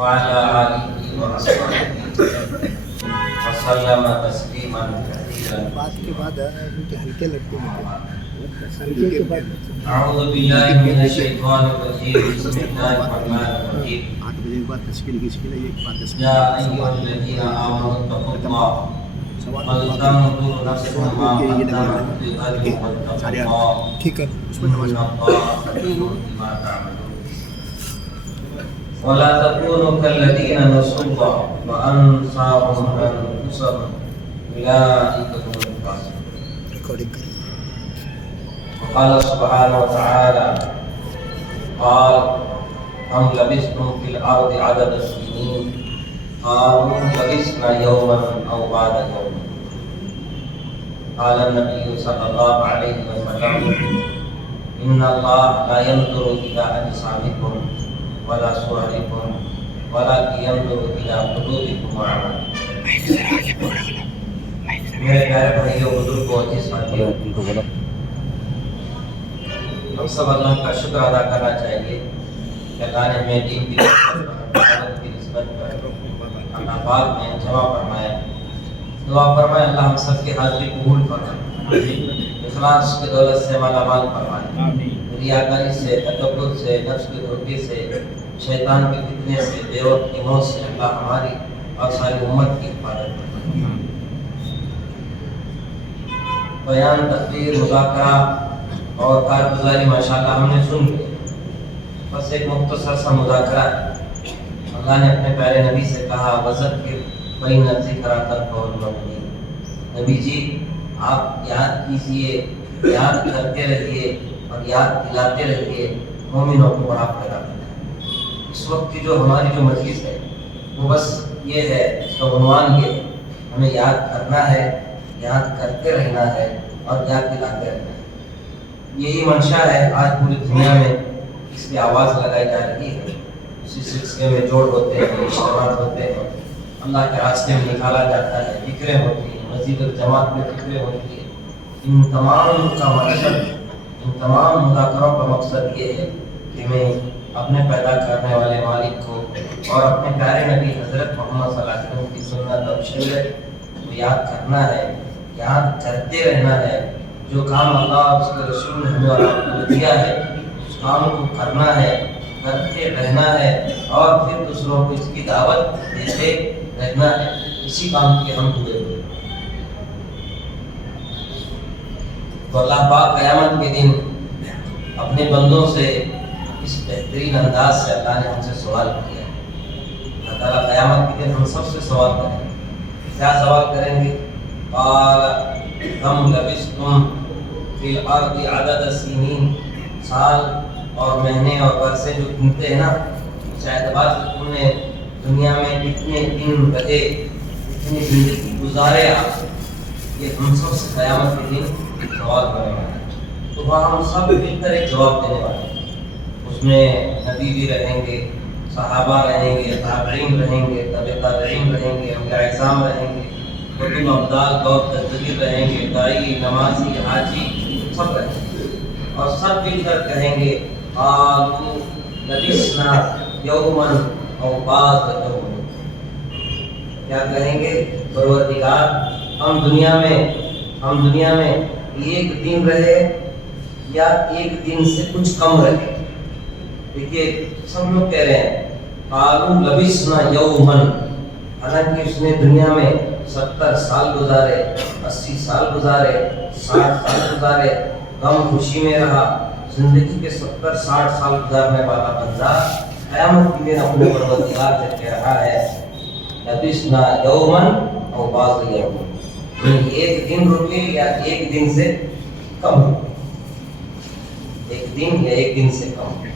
وعلى آله وأصحابه وسلم تسليما كثيرا. بات کے بعد مجھے ہلکے لگتے ہیں. أعوذ بالله من الشيطان الرجيم. بسم الله الرحمن الرحيم. 8 بجے کے بعد تشکیل کی شکل ہے. یہ بات يا أيها الذين آمنوا اتقوا الله ولتنظر نفس ما قدمت لغد واتقوا الله ٹھیک ہے. إن الله خبير بما تعملون. ولا تكونوا كالذين نسوا الله وأنساهم أنفسهم أولئك هم الفاسقون. ریکارڈنگ کریں. وقال سبحانه وتعالى قال هم لبثتم في الأرض عدد السنين قالوا لبثنا يوما أو بعد يوم. قال النبي صلى الله عليه وسلم إن الله لا ينظر إلى أجسامكم ولا صوركم ولكن ينظر إلى قلوبكم وأعمالكم. میرے پیارے بھائیوں بزرگوں عزیز ساتھیوں، ہم سب اللہ کا شکر ادا کرنا چاہیے کہ اللہ نے ہمیں دین کی نسبت پر اللہ پاک میں جمع فرمایا. دعا فرمائے اللہ ہم سب کی حاضری قبول فرمائے، اخلاص کی دولت سے مالا مال فرمائے، ریاکاری سے، تکبر سے، نفس کی دھوکے سے، شیطان کے فتنے سے، بے وقت کی موت سے اللہ ہماری اور ساری امت کی حفاظت فرمائے. بیان، تقریر، مذاکرہ اور کارگزاری ماشاءاللہ ہم نے سن لی. بس ایک مختصر سا مذاکرہ ہے. اللہ نے اپنے پیارے نبی سے کہا وذکر فإن الذکریٰ تنفع المؤمنین. نبی جی آپ یاد کیجئے، یاد کرتے رہیے اور یاد دلاتے رہیے، مومنوں کو بڑا فائدہ ملتا ہے. اس وقت کی جو ہماری جو مجلس ہے وہ بس یہ ہے، اس کا عنوان یہ ہے، ہمیں یاد کرنا ہے، یاد کرتے رہنا ہے اور یاد دلاتے رہنا ہے. یہی منشا ہے آج پوری دنیا میں اس کی آواز لگائی جا رہی ہے. اسی سلسلے میں جوڑ ہوتے ہیں، اجتماعات ہوتے ہیں، اللہ کے راستے میں نکالا جاتا ہے، ذکریں ہوتی ہیں، مسجد الجماعت میں ذکریں ہوتی ہیں. ان تمام کا مقصد، ان تمام مذاکروں کا مقصد یہ ہے کہ میں اپنے پیدا کرنے والے مالک کو اور اپنے پیارے نبی حضرت محمد صلی اللہ علیہ وسلم کی سنت اور شریعت کو یاد کرنا ہے، یاد کرتے رہنا ہے. جو کام اللہ اور اس کے رسول نے ہمیں اور آپ کو دیا ہے اس کام کو کرنا ہے، کرتے رہنا ہے اور پھر دوسروں کو اس کی دعوت دیتے رہنا ہے. اسی کام کے ہم ہوئے ہوئے. تو اللہ پاک قیامت کے دن اپنے بندوں سے اس بہترین انداز سے اللہ نے ہم سے سوال کیا. اللہ تعالیٰ قیامت کے دن ہم سب سے سوال کریں گے. کیا سوال کریں گے؟ قال ہم لبثتم فی الارض عدد السنین. سال اور مہینے اور برسے جو گنتے ہیں نا، شاید بعض تم نے دنیا میں کتنے دن رہے، کتنی زندگی گزارے آپ. یہ ہم سب سے قیامت کے دن سوال کرنے والے ہیں. تو وہاں ہم سب مل کر ایک جواب دینے والے ہیں. اس میں نبی بھی رہیں گے، صحابہ رہیں گے، تابعین رہیں گے، تابع تابعین رہیں گے، انبیاء اعظام رہیں گے، کتب ابدال غوث دستگیر رہیں گے، داعی، نمازی، حاجی، سب رہیں گے. اور سب مل کر کہیں گے قالوا لبثنا یوما او بعض یوم. کیا کہیں گے؟ پروردگار ہم دنیا میں ایک دن رہے یا ایک دن سے کچھ کم رہے. دیکھیے سب لوگ کہہ رہے ہیں قالوا لبثنا یوما، حالانکہ اس نے دنیا میں 70 سال گزارے، 80 سال گزارے، 60 سال گزارے، غم خوشی میں رہا. زندگی کے 70-60 سال گزارنے والا بندہ قیامت کے دن اپنے پروردگار سے کہہ رہا ہے لبثنا یوما او بعض یوم، ایک دن رکے یا ایک دن سے کم، ایک دن یا ایک دن سے کم.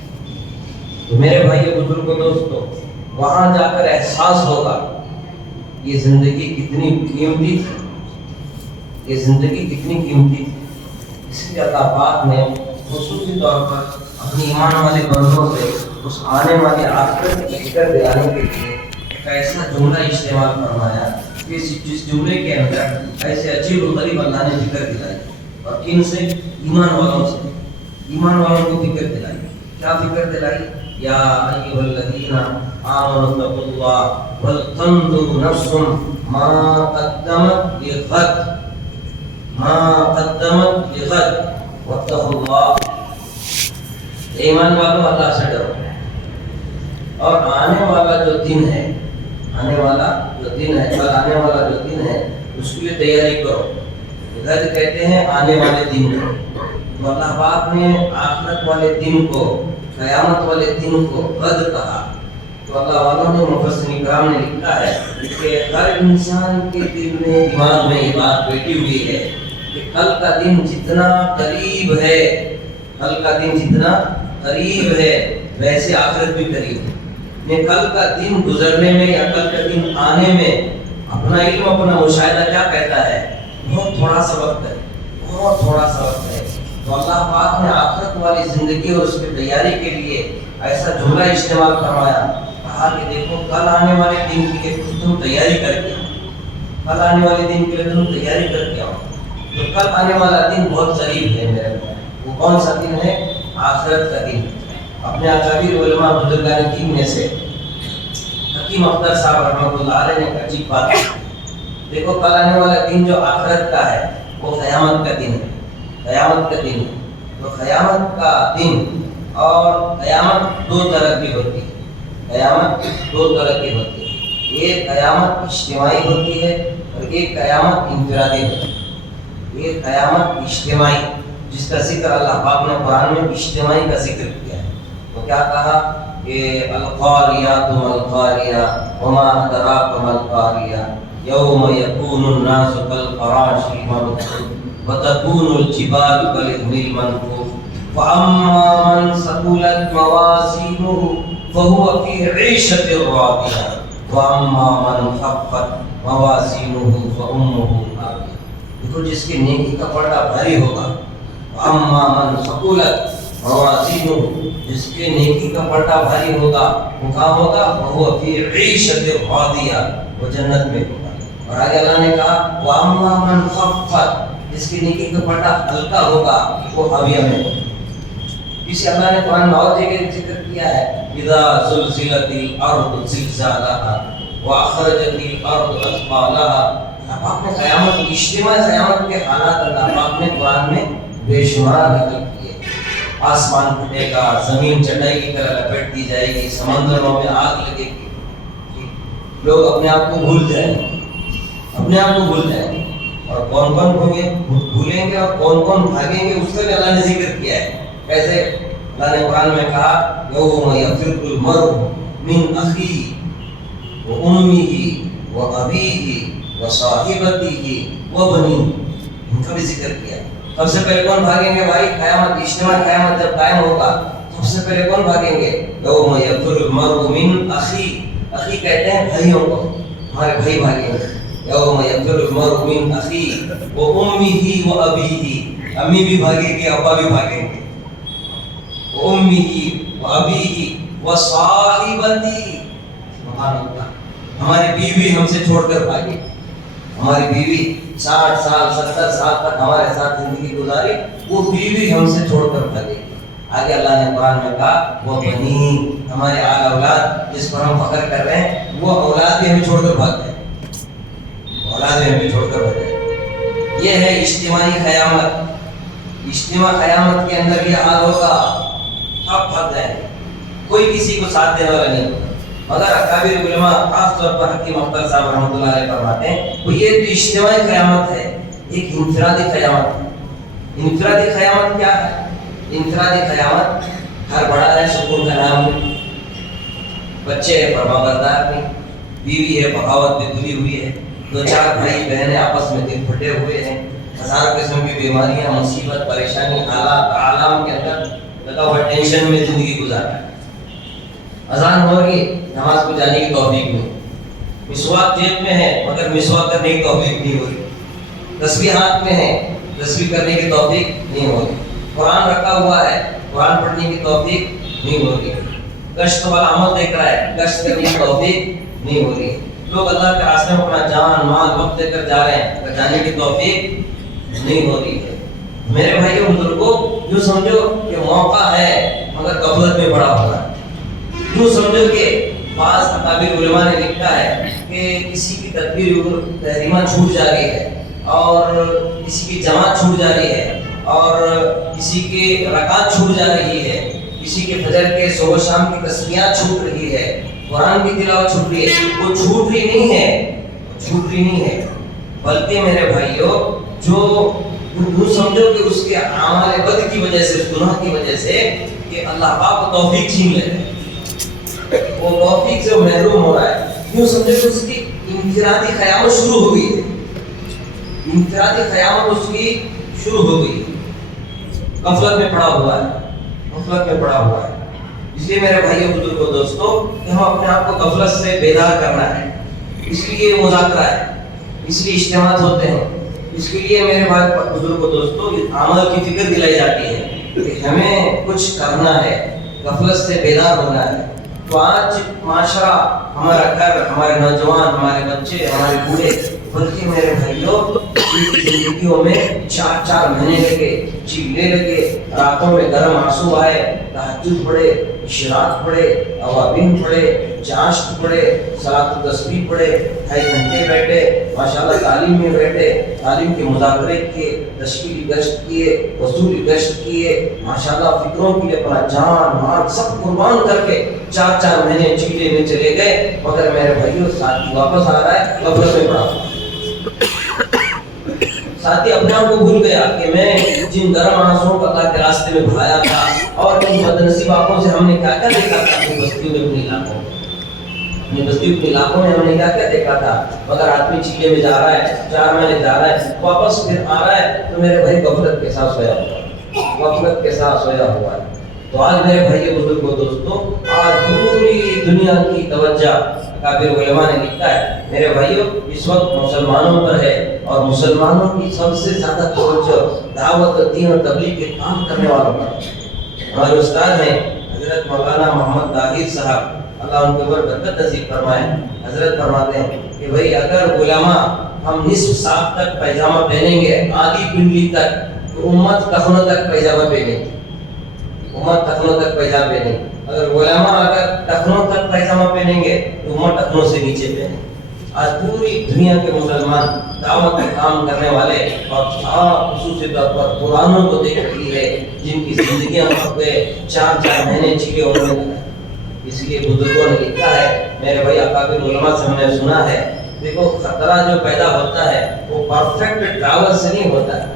تو میرے بھائی بزرگوں دوستو، وہاں جا کر احساس ہوگا یہ زندگی کتنی قیمتی تھی، یہ زندگی کتنی قیمتی تھی. اس لیے اللہ پاک نے خصوصی طور پر اپنی ایمان والے بندوں سے اس آنے والی آخرت کی فکر دلانے کے لیے ایک ایسا جملہ استعمال فرمایا کہ جس جملے کے اندر ایسے عجیب و غریب اللہ نے فکر دلائی. اور ان سے ایمان والوں کو فکر دلائی. کیا فکر دلائی؟ یا ایھا الذین آمنوا اتقوا اللہ ولتنظر نفس ما قدمت لغد واتقوا اللہ. ایمان والو اللہ سے ڈرو اور آنے والا جو دن ہے کل آنے والا جو دن ہے اس کے لیے تیاری کرو. غد کہتے ہیں آنے والے دن کو. تو اللہ پاک نے آخرت والے دن کو قیامت والے دن کو غد کہا. تو اللہ والوں نے مفسرین کرام نے لکھا ہے کہ ہر انسان کے دل میں دماغ میں یہ بات بیٹھی ہوئی ہے کہ کل کا دن جتنا قریب ہے ویسے آخرت بھی قریب ہے. یہ کل کا دن گزرنے میں یا کل کا دن آنے میں اپنا علم اپنا مشاہدہ کیا کہتا ہے؟ بہت تھوڑا سا وقت ہے. تو اللہ پاک نے آخرت والی زندگی اور اس کی تیاری کے لیے ایسا جملہ استعمال فرمایا. کہا کہ دیکھو کل آنے والے دن کے لیے تم تیاری کر کے آؤ. تو کل آنے والا دن بہت قریب ہے میرے بھائی. وہ کون سا دن ہے؟ آخرت کا دن. اپنے اکابر علماء بزرگان دین میں سے حکیم اختر صاحب رحمۃ اللہ علیہ نے ایک عجیب بات کی. دیکھو کل آنے والا دن جو آخرت کا ہے وہ قیامت کا دن ہے. تو قیامت کا دن اور قیامت دو طرح کی ہوتی ہے. ایک قیامت اجتماعی ہوتی ہے اور ایک قیامت انفرادی ہوتی ہے. ایک قیامت اجتماعی جس کا ذکر اللہ پاک نے قرآن میں اجتماعی کا ذکر کیا ہے. تو کیا کہا کہ القاریات ما القاریہ وما ادراک ما القاریہ یوم یکون الناس کالفراش المبثوث وتكون الجبال كالعهن المنفوش فأما من ثقلت موازينه فهو في عيشة راضية وأما من خفت موازينه فأمه هاوية. دیکھو جس کی نیکی کا پلڑا بھاری ہوگا وأما من ثقلت موازينه جس کے نیکی کا پلڑا بھاری ہوگا وہ کہاں ہوگا؟ فهو في عيشة راضية وہ جنت میں ہوگا. اور آگے اللہ نے کہا وأما من خفت جس کی نیکی کا پلڑا ہلکا ہوگا وہ حاویہ میں ہوگا. اسی اللہ نے قرآن میں اور جگہ ذکر کیا ہے اذا زلزلت الارض زلزالها واخرجت الارض اثقالها. اللہ پاک نے قیامت اجتماع قیامت کے حالات اللہ پاک نے قرآن میں بے شمار نقل کیے. آسمان پھٹے گا, زمین چٹائی کی طرح لپیٹ دی جائے گی, سمندروں میں آگ لگے گی, لوگ اپنے آپ کو بھول جائیں گے. اور کون بھولیں گے اور کون بھاگیں گے اس کا بھی اللہ نے ذکر کیا ہے. کیسے؟ اللہ نے قرآن میں کہا یوم یفر المرء من اخیہ وامہ وابیہ وصاحبتہ وبنیہ. ان کا بھی ذکر کیا. سب سے پہلے کون بھاگیں گے بھائی؟ قیامت اجتماع قیامت جب قائم ہوگا سب سے پہلے کون بھاگیں گے؟ یوم یفر المرء من اخیہ. اخی کہتے ہیں بھائیوں کو, ہمارے بھائی بھاگیں گے. یوم یفر المرء من اخیہ وامہ وابیہ. امی بھی بھاگے گی, ابا بھی بھاگیں گے. امہ وابیہ وصاحبتہ. سبحان اللہ. ہماری بیوی ہم سے چھوڑ کر بھاگی. ہماری بیوی 60 سال 70 سال تک ہمارے ساتھ زندگی گزاری, وہ بیوی ہم سے چھوڑ کر بھاگی. آگے اللہ نے قرآن میں کہا وہ بنی, ہمارے آل اولاد جس پر ہم فخر کر رہے ہیں وہ اولاد بھی ہمیں چھوڑ کر بھاگ گئے. یہ ہے اجتماعی قیامت. اجتماع قیامت کے اندر یہ حال ہوگا, اب بھاگ جائیں گے, کوئی کسی کو ساتھ دینے والا نہیں ہوگا. مگر اکابر علماء خاص طور پر حکیم اختر صاحب رحمۃ اللہ علیہ فرماتے ہیں وہ یہ تو اجتماعی قیامت ہے, ایک انفرادی قیامت ہے. انفرادی قیامت کیا ہے؟ انفرادی قیامت گھر بڑا ہے, سکون کا نام ہے, بچے ہیں فرما بردار نہیں, بیوی ہے بغاوت میں تلی ہوئی ہے, 2-4 بھائی بہنیں آپس میں دل پھٹے ہوئے ہیں, ہزار قسم کی بیماریاں, مصیبت, پریشانی, حالات عالم کے اندر لگا ہوا ٹینشن میں زندگی گزارا ہے. اذان ہو رہی ہے, نماز کو جانے کی توفیق نہیں, مسواک جیب میں ہے مگر مسواک کرنے کی توفیق نہیں ہو رہی, تسبیح ہاتھ میں ہے, تسبیح کرنے کی توفیق نہیں ہو رہی, قرآن رکھا ہوا ہے, قرآن پڑھنے کی توفیق نہیں ہو رہی, گشت والا عمل دیکھ رہا ہے, گشت کرنے کی توفیق نہیں ہو رہی. لوگ اللہ کے راستے میں اپنا جان مال وقت دے کر جا رہے ہیں مگر جانے کی توفیق نہیں ہو رہی ہے. میرے بھائیوں بزرگوں, جو سمجھو کہ موقع ہے مگر غفلت میں پڑا ہوا ہے. یوں سمجھو کہ بعض اکابر علماء نے لکھا ہے کہ کسی کی تکبیر تحریمہ چھوٹ جا رہی ہے اور کسی کی جماعت چھوٹ جا رہی ہے اور کسی کی رکعت چھوٹ جا رہی ہے، کسی کے فجر کے صبح شام کی تسبیحات چھوٹ رہی ہے، قرآن کی تلاوت چھوٹ رہی ہے، وہ چھوٹ رہی نہیں ہے، چھوٹ رہی نہیں ہے، بلکہ میرے بھائیوں جو یوں سمجھو کہ اس کے اعمال بد کی وجہ سے، اس گناہ کی وجہ سے کہ اللہ پاک کو توفیق چھین لے رہے ہیں، وہ توفیق سے محروم ہو رہا ہے، یوں سمجھو کہ اس کی انفرادی قیامت شروع ہو گئی ہے، انفرادی قیامت اس کی شروع ہو گئی ہے، غفلت میں پڑا ہوا ہے، غفلت میں پڑا ہوا ہے۔ اس لیے میرے بھائیوں بزرگوں دوستوں کہ ہم اپنے آپ کو غفلت سے بیدار کرنا ہے، اس لیے مذاکرہ ہے، اس لیے اجتماعات ہوتے ہیں، اس کے لیے میرے بھائی بزرگوں دوستوں عمل کی فکر دلائی جاتی ہے کہ ہمیں کچھ کرنا ہے، غفلت سے بیدار ہونا ہے۔ تو آج معاشرہ، ہمارا گھر، ہمارے نوجوان، ہمارے بچے، ہمارے بوڑھے، بلکہ میرے بھائیوں زندگیوں میں 4 مہینے لگے، چیلنے لگے، راتوں میں گرم آنسو آئے، تہجد پڑھے، اشراق پڑھے، اوابین پڑھے، چاشت پڑھے، صلاۃ التسبیح پڑھے، 2.5 گھنٹے بیٹھے، ماشاءاللہ تعلیم میں بیٹھے، تعلیم کے مذاکرے کیے، تشکیلی گشت کیے، وصولی گشت کیے، ماشاءاللہ فکروں کے لیے اپنا جان مال سب قربان کر کے 4 مہینے چیلے میں چلے گئے، مگر میرے بھائیوں ساتھی واپس آ رہا ہے غفلت میں پڑا۔ ساتھی اپنے آپ کو بھول گیا کہ میں جن گرم آنسوؤں کا اللہ کے راستے میں بہایا تھا اور ان بدنصیب آنکھوں سے ہم نے کیا کیا دیکھا تھا اپنی بستیوں میں، اپنے علاقوں میں، اپنی بستیوں کے علاقوں میں ہم نے کیا کیا دیکھا تھا، مگر آدمی چیلے میں جا رہا ہے، 4 مہینے جا رہا ہے، واپس پھر آ رہا ہے تو میرے بھائی غفلت کے ساتھ سویا ہوا ہے، غفلت کے ساتھ سویا ہوا ہے۔ تو آج میرے بھائی بزرگوں دوستوں، آج پوری دنیا کی توجہ اکابر علماء نے لکھا ہے میرے بھائیوں اس وقت مسلمانوں پر ہے، اور مسلمانوں کی سب سے زیادہ توجہ دعوت دین اور تبلیغ کے کام کرنے والوں پر۔ ہمارے استاد ہیں حضرت مولانا محمد طاہر صاحب، اللہ ان کے اوپر برکت نصیب فرمائے، حضرت فرماتے ہیں کہ بھائی اگر علماء ہم نصف ساق تک پیجامہ پہنیں گے، آدھی پنڈلی تک، تو امت ٹخنوں تک پیجامہ پہنے گی، امت ٹخنوں تک پیجامہ پہنے گی۔ اگر علماء اگر ٹخنوں تک پیجامہ پہنیں گے تو امت ٹخنوں سے نیچے پہنے گی۔ آج پوری دنیا کے مسلمان دعوت کا کام کرنے والے اور خصوصی طور پر قرآنوں کو دیکھ رہی ہے جن کی زندگیاں پک گئے، 4 مہینے چیلے ہونے لگے۔ اس لیے بزرگوں نے لکھا ہے میرے بھائی اکابر علماء سے ہم نے سنا ہے، دیکھو خطرہ جو پیدا ہوتا ہے وہ پرفیکٹ ڈرائیور سے نہیں ہوتا ہے،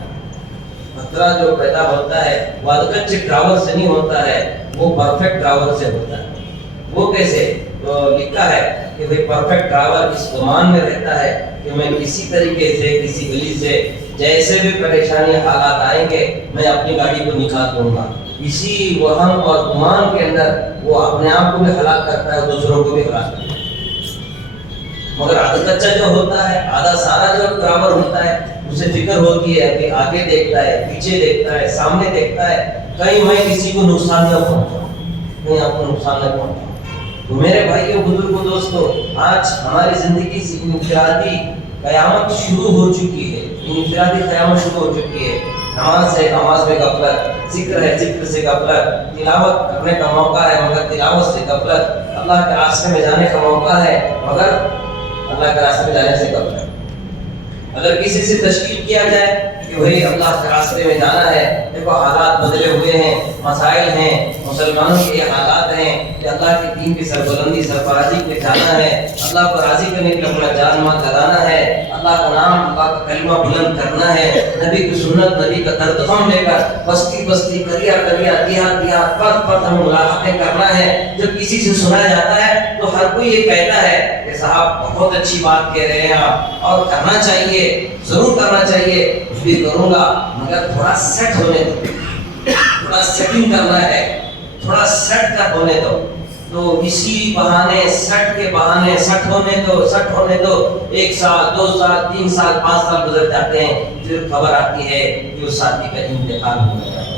خطرہ جو پیدا ہوتا ہے وہ ادکچ ڈرائیور سے نہیں ہوتا ہے، وہ پرفیکٹ ڈرائیور سے ہوتا ہے۔ وہ کیسے؟ تو لکھا ہے کہ بھئی پرفیکٹ ڈرائیور اس گمان میں رہتا ہے کہ میں کسی طریقے سے کسی گلی سے جیسے بھی پریشانی حالات آئیں گے میں اپنی گاڑی کو نکال دوں گا، اسی وہم اور گمان کے اندر وہ اپنے آپ کو بھی ہلاک کرتا ہے اور دوسروں کو بھی ہلاک کرتا ہے۔ مگر آدھا کچا جو ہوتا ہے، آدھا سارا جو ڈرائیور ہوتا ہے اسے فکر ہوتی ہے کہ آگے دیکھتا ہے، پیچھے دیکھتا ہے، سامنے دیکھتا ہے، کہیں میں کسی کو نقصان نہ پہنچاؤں، کہیں آپ کو نقصان نہ پہنچاؤں۔ تو میرے بھائیوں بزرگوں دوستوں، آج ہماری زندگی سے انفرادی قیامت شروع ہو چکی ہے، انفرادی قیامت شروع ہو چکی ہے۔ نماز ہے، نماز میں غفلت، ذکر ہے، ذکر سے غفلت، تلاوت کرنے کا موقع ہے مگر تلاوت سے غفلت، اللہ کے راستے میں جانے کا موقع ہے مگر اللہ کے راستے میں جانے سے غفلت۔ اگر کسی سے تشکیل کیا جائے کہ بھئی اللہ کے راستے میں جانا ہے، دیکھو حالات بدلے ہوئے ہیں، مسائل ہیں، مسلمانوں کے یہ حالات ہیں کہ اللہ کے دین کی سربلندی سرفرازی پہ جانا ہے، اللہ کو راضی کرنے کے لیے اپنا جان مال لگانا ہے، اللہ کا نام، اللہ کا کلمہ بلند کرنا ہے، نبی کی سنت، نبی کا درد غم لے کر بستی بستی، قریہ قریہ، دیہات دیہات، فرد فرد ہمیں ملاقاتیں کرنا ہے۔ جب کسی سے سنایا جاتا ہے تو ہر کوئی یہ کہتا ہے کہ صاحب بہت اچھی بات کہہ رہے ہیں آپ، اور کرنا چاہیے، ضرور کرنا چاہیے، بھی کروں گا مگر تھوڑا سیٹ ہونے دو، تھوڑا سیٹنگ کرنا ہے، تھوڑا سیٹ کر ہونے دو۔ تو اسی بہانے، سیٹ کے بہانے، سیٹ ہونے دو، 1 سال، 2 سال، 3 سال، 5 سال گزر جاتے ہیں، پھر خبر آتی ہے کہ اس ساتھی کا انتقال ہو گیا ہے،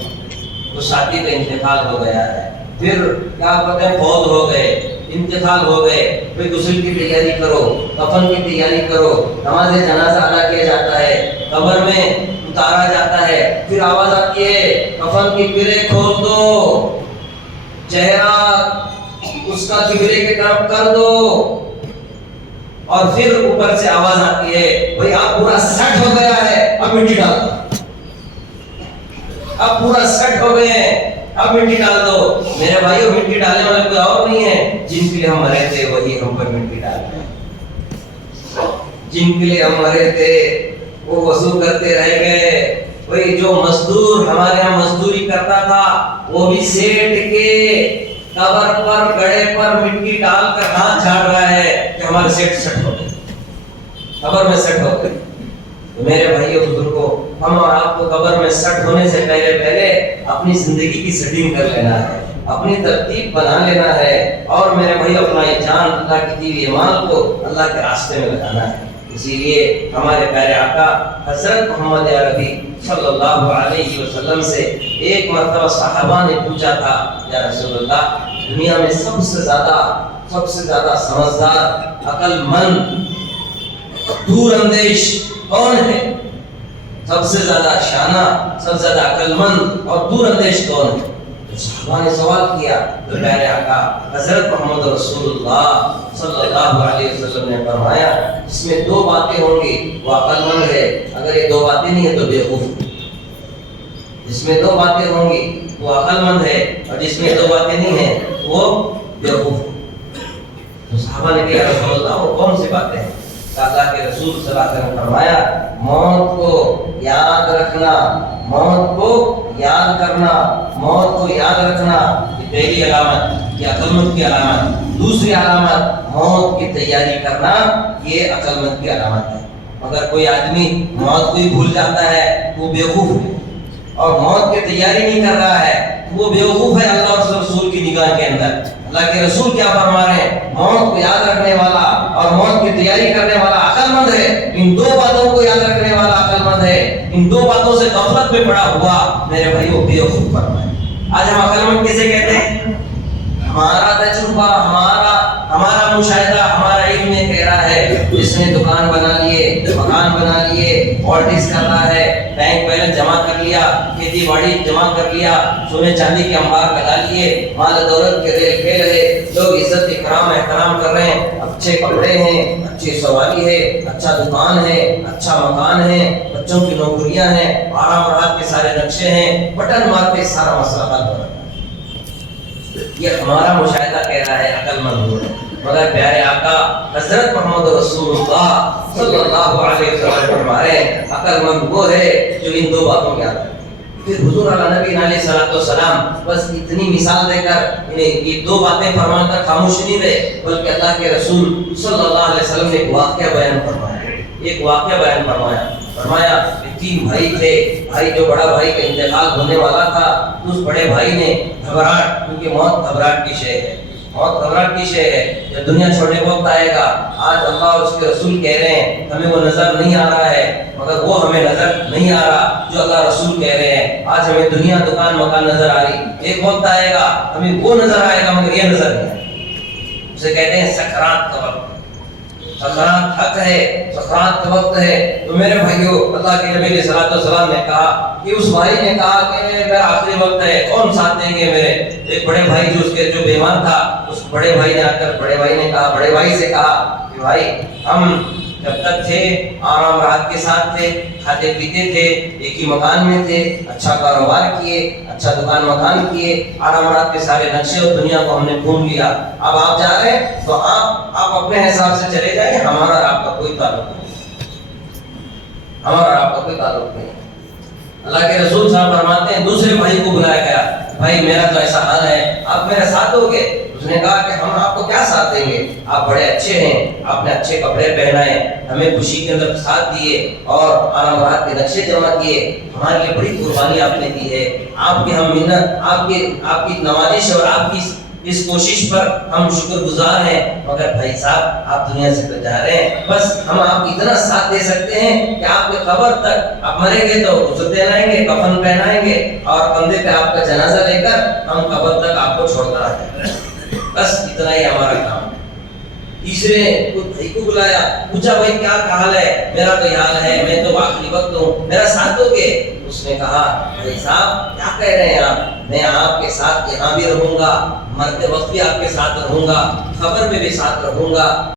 اس ساتھی کا انتقال ہو گیا ہے، پھر کیا کہتے ہیں فوت ہو گئے، انتقال ہو گئے، پھر غسل کی تیاری کرو، کفن کی تیاری کرو، نماز جنازہ ادا کیا جاتا ہے، قبر میں اتارا جاتا ہے، پھر آواز آتی ہے کفن کی پرے کھول دو، چہرہ اس کا قبلے کی طرف کر دو. اور پھر اوپر سے آواز آتی ہے بھائی آپ پورا سیٹ ہو گیا ہے اب مٹی ڈال دو. اب پورا سیٹ ہو گئے ہیں اب مٹی ڈال دو. میرے بھائیو مٹی ڈالنے والا کوئی اور نہیں ہے. جن کے لیے ہم مرے تھے وہی ہم پر مٹی ڈال رہے ہیں. جن کے لیے ہم مرے تھے وہ وضو کرتے رہ گئے. وہی جو مزدور ہمارے یہاں مزدوری کرتا تھا وہ بھی سیٹ کے قبر پر گڑے پر مٹی ڈال کر ہاتھ جھاڑ رہا ہے کہ ہمارے سیٹ ہو گئے, قبر میں سیٹ ہو گئے. تو میرے بھائیو بزرگوں, ہم اور آپ کو قبر میں سیٹ ہونے سے پہلے اپنی زندگی کی سیٹنگ کر لینا ہے, اپنی ترتیب بنا لینا ہے. اور میرے بھائیو اپنا یہ جان اللہ کی دی ہوئی مال کو اللہ کے راستے میں لگانا ہے. اسی لیے ہمارے پیارے آقا حضرت محمد عربی صلی اللہ علیہ وسلم سے ایک مرتبہ صحابہ نے پوچھا تھا یا رسول اللہ, دنیا میں سب سے زیادہ سمجھدار, عقل مند, دور اندیش کون ہے؟ سب سے زیادہ شانہ, سب سے زیادہ عقل مند اور دور اندیش کون ہے؟ تو صحابہ نے سوال کیا تو پیارے آقا حضرت محمد رسول اللہ صلی اللہ علیہ وسلم نے فرمایا جس میں دو باتیں ہوں گی وہ عقل مند ہے, اگر یہ دو باتیں نہیں ہیں تو بیوقوف ہے. جس میں دو باتیں ہوں گی وہ عقل مند ہے اور جس میں دو باتیں نہیں ہیں وہ بیوقوف ہے. تو صحابہ نے کہا رسول اللہ وہ کون سی باتیں ہیں؟ اللہ کے رسول صلی اللہ علیہ وسلم نے فرمایا موت کو یاد رکھنا, موت کو یاد کرنا, موت کو یاد رکھنا یہ پہلی علامت, یہ عقل مند کی علامت. دوسری علامت موت کی تیاری کرنا, یہ عقل مند کی علامت ہے. اگر کوئی آدمی موت کو ہی بھول جاتا ہے وہ بیوقوف ہے, اور موت کی تیاری نہیں کر رہا ہے وہ بیوقوف ہے اللہ اور رسول کی نگاہ کے اندر. اللہ کے رسول کیا فرما رہے ہیں؟ موت کو یاد رکھنے والا اور موت کی تیاری کرنے والا عقل مند ہے. ان دو باتوں کو یاد رکھنے والا عقل مند ہے. ان دو باتوں سے غفلت میں پڑا ہوا میرے بھائیو بیوقوف فرمائے. آج ہم عقل مند کسے کہتے ہیں؟ ہمارا تجربہ, ہمارا مشاہدہ, ہمارا علم یہ کہہ رہا ہے جس نے دکان بنا لیے, مکان بنا لیے, پالیٹکس کر رہا ہے, بینک بیلنس جمع کر لیا, کھیتی باڑی جمع کر لیا, سونے چاندی کے انبار لگا لیے, مال دولت کے ریل کھیل رہے, لوگ عزت اکرام احترام کر رہے ہیں, اچھے کپڑے ہیں, اچھی سواری ہے, اچھا دکان ہے, اچھا مکان ہے, بچوں کی نوکریاں ہیں, آرام راحت کے سارے نقشے ہیں, بٹن مار کے سارا مسئلہ حل ہو رہا ہے. یہ ہمارا مشاہدہ کہہ رہا ہے عقل مند ہے. مگر پیارے آقا حضرت محمد رسول اللہ صلی اللہ علیہ وسلم فرما رہے ہیں عقل مند وہ ہے جو ان دو باتوں کے آتا ہے. پھر حضور علیہ نبی علیہ الصلوۃ والسلام بس اتنی مثال دے کر انہیں یہ دو باتیں فرما کر خاموش نہیں رہے, بلکہ اللہ کے رسول صلی اللہ علیہ وسلم نے ایک واقعہ بیان فرمایا. فرمایا کہ تین بھائی تھے. بھائی جو بڑا بھائی کا انتقال ہونے والا تھا تو اس بڑے بھائی نے گھبراہٹ, کیونکہ موت گھبراہٹ کی شے ہے, موت گھبراہٹ کی شے ہے. جب دنیا چھوڑنے وقت آئے گا, آج اللہ اور اس کے رسول کہہ رہے ہیں ہمیں وہ نظر نہیں آ رہا ہے, مگر وہ ہمیں نظر نہیں آ رہا جو اللہ رسول کہہ رہے ہیں. آج ہمیں دنیا دکان مکان نظر آ رہی, ایک وقت آئے گا ہمیں وہ نظر آئے گا مگر یہ نظر نہیں آئے. اسے کہتے ہیں سکرات کا وقت, سکرات حق ہے, سکرات کا وقت ہے. تو میرے بھائیو اللہ کے نبی علیہ الصلوۃ والسلام نے کہا کہ اس بھائی نے کہا کہ میرا آخری وقت ہے, کون ساتھ دیں گے میرے؟ ایک بڑے بھائی جو اس کے جو بیمار تھا, اس بڑے بھائی نے آ کر بڑے بھائی سے کہا کہ بھائی ہم جب تک تھے آرام راحت کے ساتھ تھے, کھاتے پیتے تھے, ایک ہی مکان میں تھے, اچھا کاروبار کیے, اچھا دکان مکان کیے, آرام راحت کے سارے نقشے اور دنیا کو ہم نے گھوم لیا. اب آپ جا رہے ہیں تو آپ اپنے حساب سے چلے جائیں, ہمارا اور آپ کا کوئی تعلق نہیں. اللہ کے رسول صاحب فرماتے ہیں دوسرے بھائی کو بلایا گیا, بھائی میرا تو ایسا حال ہے, آپ میرے ساتھ ہو گے؟ اس نے کہا کہ ہم آپ کو کیا ساتھ دیں گے, آپ بڑے اچھے ہیں, آپ نے اچھے کپڑے پہنائے, ہمیں خوشی کے اندر ساتھ دیے اور آرام راحت کے نقشے جمع کیے, ہمارے لیے بڑی قربانی آپ نے دی ہے. آپ کی ہم منت, آپ کی نوازش اور آپ کی اس کوشش پر ہم شکر گزار ہیں. مگر بھائی صاحب آپ دنیا سے تو جا رہے ہیں, بس ہم آپ کو اتنا ساتھ دے سکتے ہیں کہ آپ کے قبر تک, آپ مریں گے تو غسل دلائیں گے, کفن پہنائیں گے اور کندھے پہ آپ کا جنازہ لے کر ہم قبر تک آپ کو چھوڑتا رہیں, بس اتنا ہی ہمارا کام ہے. تیسرے بھائی کو بلایا, پوچھا بھائی کیا حال ہے؟ میرا تو یہ حال ہے, میں تو آخری وقت ہوں, میرا ساتھ دو گے؟ اس نے کہا بھائی صاحب کیا کہہ رہے ہیں آپ, میں آپ کے ساتھ یہاں بھی رہوں گا, مرتے وقت بھی آپ کے ساتھ رہوں گا, خبر میں بھی ساتھ رہوں گا.